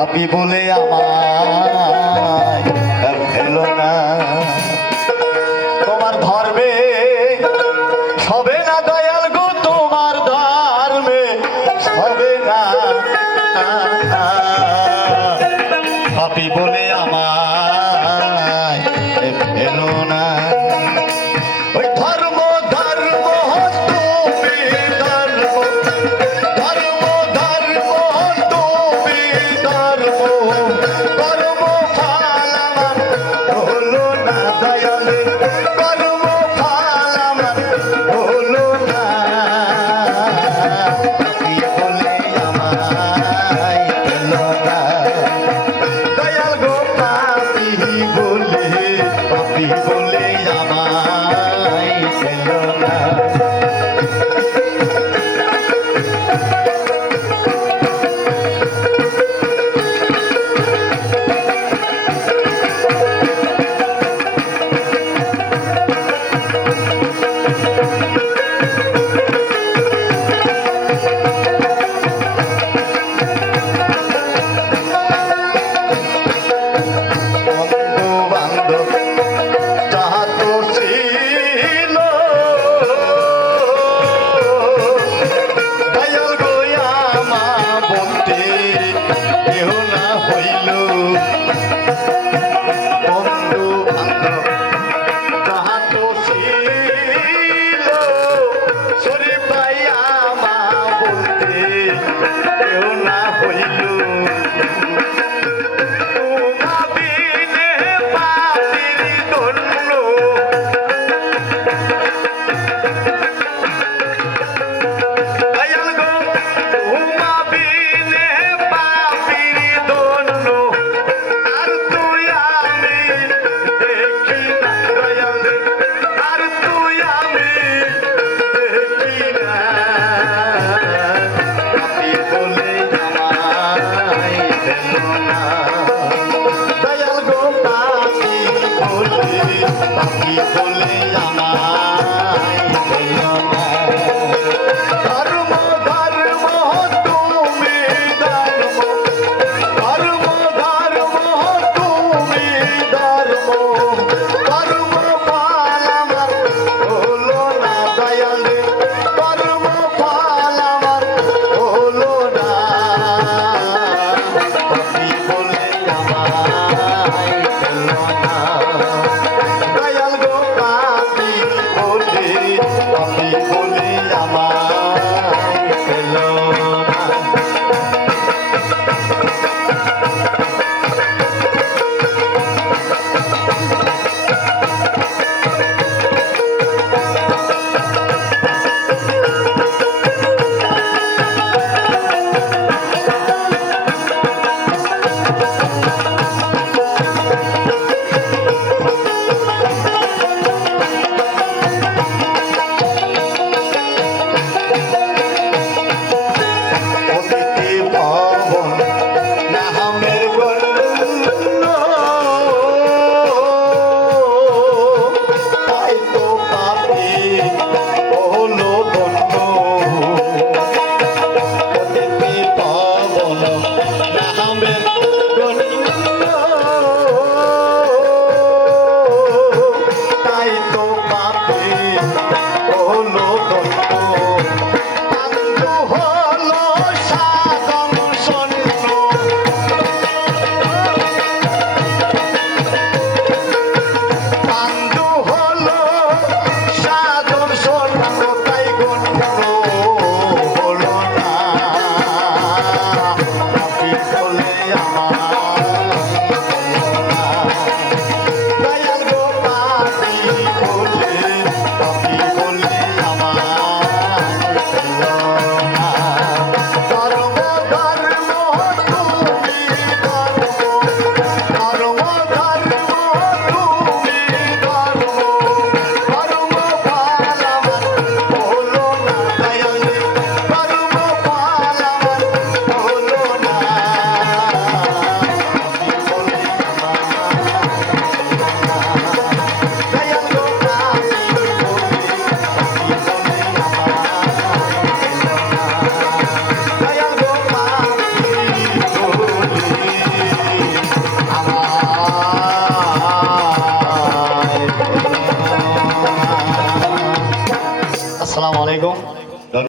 পাপি বলে আমার খেলো না। তোমার ধর্মে সবে না એવું ના હોય તું. আলাইকুম